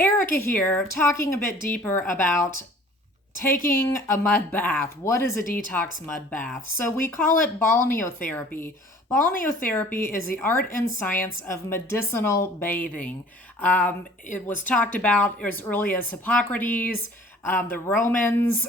Erica here, talking a bit deeper about taking a mud bath. What is a detox mud bath? So we call it balneotherapy. Balneotherapy is the art and science of medicinal bathing. It was talked about as early as Hippocrates. The Romans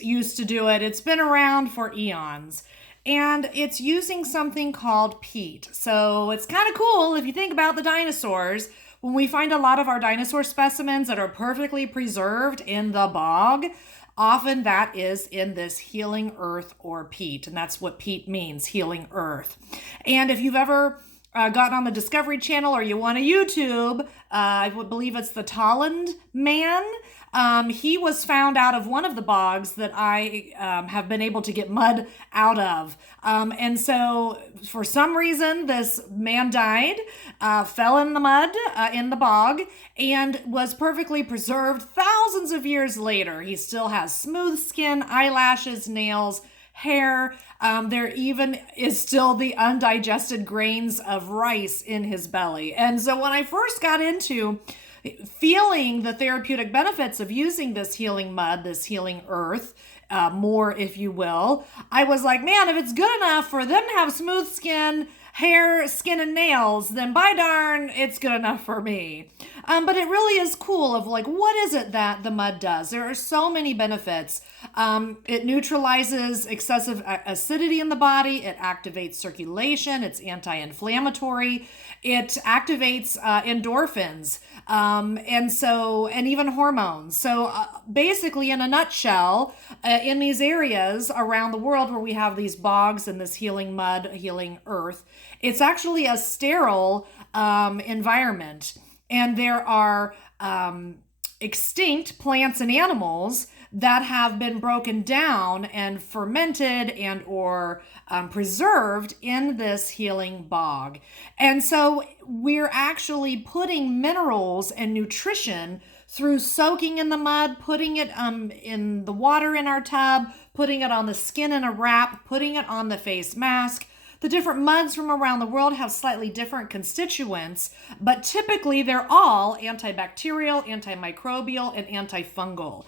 used to do it. It's been around for eons. And it's using something called peat. So it's kind of cool if you think about the dinosaurs. When we find a lot of our dinosaur specimens that are perfectly preserved in the bog, often that is in this healing earth or peat. And that's what peat means, healing earth. And if you've ever gotten on the Discovery Channel or you want to YouTube, I would believe it's the Tolland Man. He was found out of one of the bogs that I have been able to get mud out of. And so for some reason, this man died, fell in the mud in the bog, and was perfectly preserved thousands of years later. He still has smooth skin, eyelashes, nails, hair. There even is still the undigested grains of rice in his belly. And so when I first got into feeling the therapeutic benefits of using this healing mud, this healing earth, more, if you will, I was like, man, if it's good enough for them to have smooth skin, hair, skin, and nails, then by darn, it's good enough for me. But it really is cool of like, what is it that the mud does? There are so many benefits. It neutralizes excessive acidity in the body. It activates circulation. It's anti-inflammatory. It activates endorphins. And even hormones. So basically, in a nutshell, in these areas around the world where we have these bogs and this healing mud, healing earth, it's actually a sterile environment. And there are extinct plants and animals that have been broken down and fermented and or preserved in this healing bog. And so we're actually putting minerals and nutrition through soaking in the mud, putting it in the water in our tub, putting it on the skin in a wrap, putting it on the face mask. The different muds from around the world have slightly different constituents, but typically they're all antibacterial, antimicrobial, and antifungal.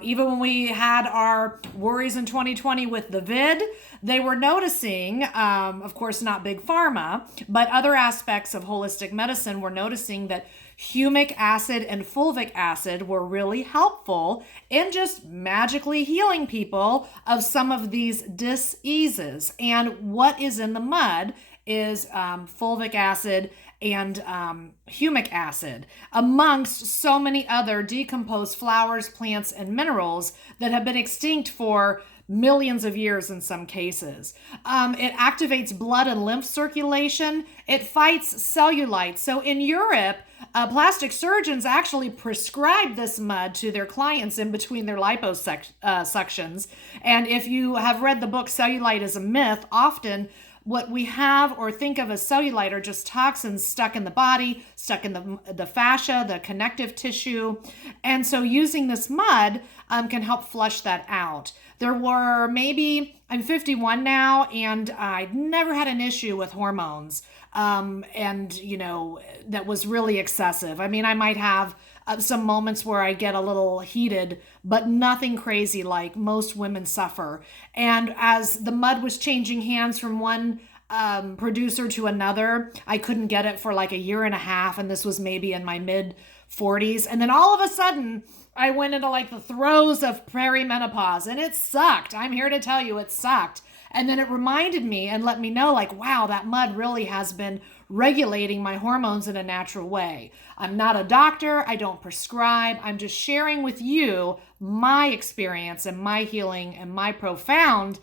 Even when we had our worries in 2020 with the vid, they were noticing, of course not big pharma, but other aspects of holistic medicine were noticing that humic acid and fulvic acid were really helpful in just magically healing people of some of these diseases. And what is in the mud is fulvic acid and humic acid, amongst so many other decomposed flowers, plants, and minerals that have been extinct for millions of years in some cases. It activates blood and lymph circulation. It fights cellulite. So in Europe, plastic surgeons actually prescribe this mud to their clients in between their liposuctions. And if you have read the book Cellulite is a Myth, often what we have or think of as cellulite are just toxins stuck in the body, stuck in the fascia, the connective tissue. And so using this mud can help flush that out. There were I'm 51 now, and I never had an issue with hormones. That was really excessive. I mean, I might have some moments where I get a little heated, but nothing crazy like most women suffer. And as the mud was changing hands from one producer to another, I couldn't get it for like a year and a half. And this was maybe in my mid 40s. And then all of a sudden, I went into like the throes of perimenopause, and it sucked. I'm here to tell you it sucked. And then it reminded me and let me know like, wow, that mud really has been regulating my hormones in a natural way. I'm not a doctor. I don't prescribe. I'm just sharing with you my experience and my healing and my profound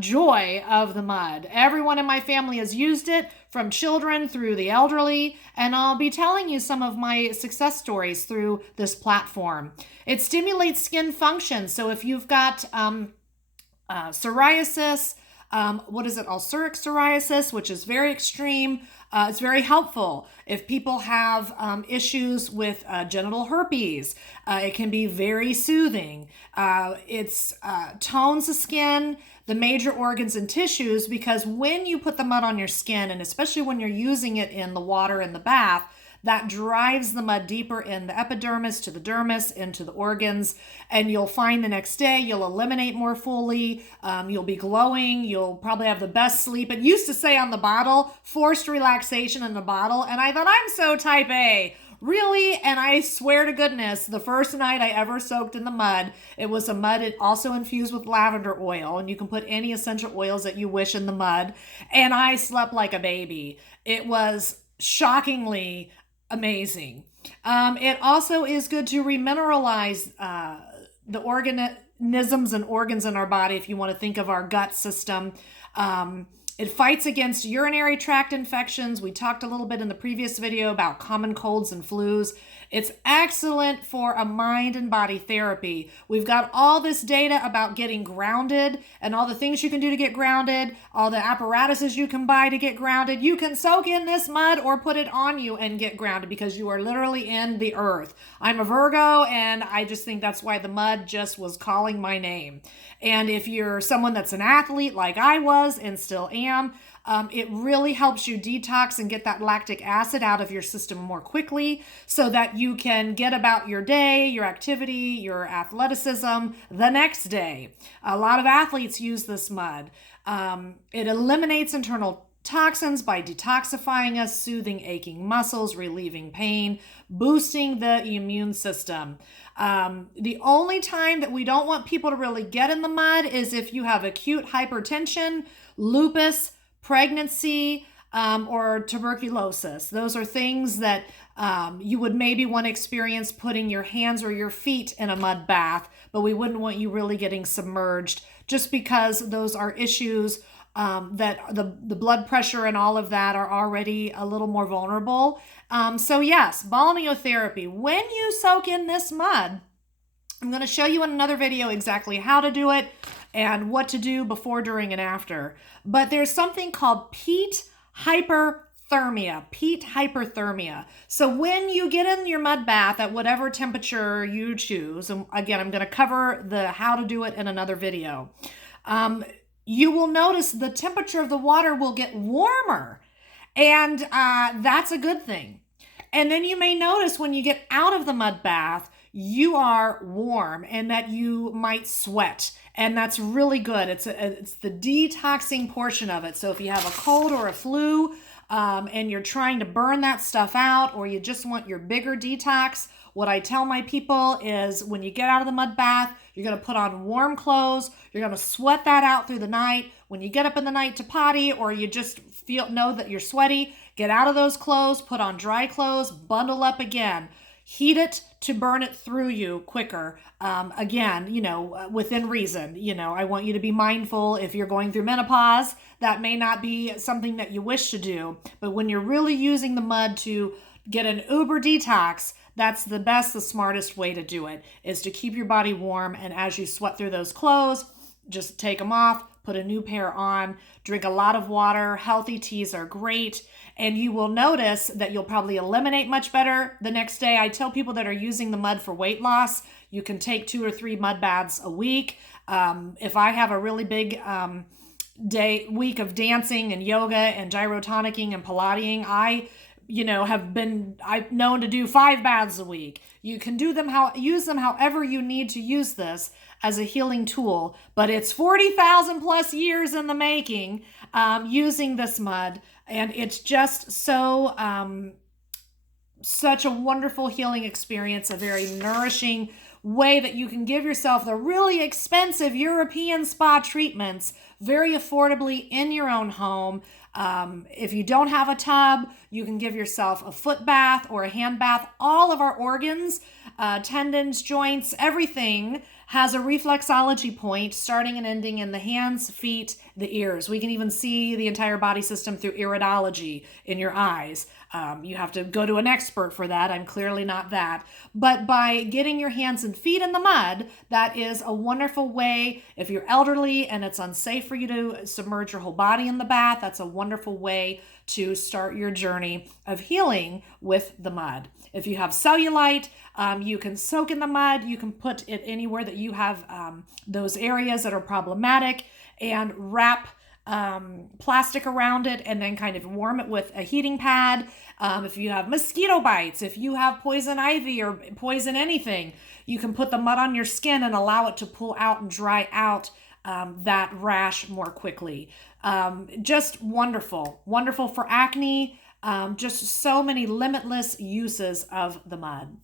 joy of the mud. Everyone in my family has used it, from children through the elderly, and I'll be telling you some of my success stories through this platform. It stimulates skin function. So if you've got psoriasis, ulceric psoriasis, which is very extreme, it's very helpful. If people have issues with genital herpes, it can be very soothing. It tones the skin, the major organs and tissues, because when you put the mud on your skin, and especially when you're using it in the water in the bath, that drives the mud deeper in the epidermis to the dermis into the organs. And you'll find the next day you'll eliminate more fully. You'll be glowing. You'll probably have the best sleep. It used to say on the bottle, forced relaxation in the bottle. And I thought, I'm so type A. Really? And I swear to goodness, the first night I ever soaked in the mud, it was a mud also infused with lavender oil, and you can put any essential oils that you wish in the mud. And I slept like a baby. It was shockingly amazing. It also is good to remineralize the organisms and organs in our body. If you want to think of our gut system, it fights against urinary tract infections. We talked a little bit in the previous video about common colds and flus. It's excellent for a mind and body therapy. We've got all this data about getting grounded and all the things you can do to get grounded, all the apparatuses you can buy to get grounded. You can soak in this mud or put it on you and get grounded because you are literally in the earth. I'm a Virgo, and I just think that's why the mud just was calling my name. And if you're someone that's an athlete like I was and still am, it really helps you detox and get that lactic acid out of your system more quickly so that you can get about your day, your activity, your athleticism the next day. A lot of athletes use this mud. It eliminates internal toxins by detoxifying us, soothing aching muscles, relieving pain, boosting the immune system. The only time that we don't want people to really get in the mud is if you have acute hypertension, lupus, pregnancy, or tuberculosis. Those are things that you would maybe want to experience putting your hands or your feet in a mud bath, but we wouldn't want you really getting submerged just because those are issues that the blood pressure and all of that are already a little more vulnerable. So yes, balneotherapy. When you soak in this mud, I'm going to show you in another video exactly how to do it and what to do before, during, and after. But there's something called peat hyperthermia. So when you get in your mud bath at whatever temperature you choose, and again, I'm going to cover the how to do it in another video, you will notice the temperature of the water will get warmer, and that's a good thing. And then you may notice when you get out of the mud bath, you are warm and that you might sweat. And that's really good. It's the detoxing portion of it. So if you have a cold or a flu and you're trying to burn that stuff out, or you just want your bigger detox, what I tell my people is when you get out of the mud bath, you're going to put on warm clothes. You're going to sweat that out through the night. When you get up in the night to potty, or you just know that you're sweaty, get out of those clothes, put on dry clothes, bundle up again. Heat it to burn it through you quicker. Again, within reason. I want you to be mindful if you're going through menopause. That may not be something that you wish to do. But when you're really using the mud to get an uber detox, that's the best, the smartest way to do it, is to keep your body warm. And as you sweat through those clothes, just take them off, put a new pair on, drink a lot of water. Healthy teas are great. And you will notice that you'll probably eliminate much better the next day. I tell people that are using the mud for weight loss, you can take 2 or 3 mud baths a week. If I have a really big week of dancing and yoga and gyrotonicking and pilating, I've known to do 5 baths a week. You can use them however you need to use this as a healing tool, but it's 40,000 plus years in the making using this mud. And it's just such a wonderful healing experience, a very nourishing way that you can give yourself the really expensive European spa treatments very affordably in your own home. If you don't have a tub, you can give yourself a foot bath or a hand bath. All of our organs, tendons, joints, everything has a reflexology point starting and ending in the hands, feet, the ears. We can even see the entire body system through iridology in your eyes. You have to go to an expert for that. I'm clearly not that. But by getting your hands and feet in the mud, that is a wonderful way. If you're elderly and it's unsafe for you to submerge your whole body in the bath, that's a wonderful way to start your journey of healing with the mud. If you have cellulite, you can soak in the mud. You can put it anywhere that you have those areas that are problematic, and wrap plastic around it and then kind of warm it with a heating pad. If you have mosquito bites, if you have poison ivy or poison anything, you can put the mud on your skin and allow it to pull out and dry out that rash more quickly. Just wonderful. Wonderful for acne. Just so many limitless uses of the mud.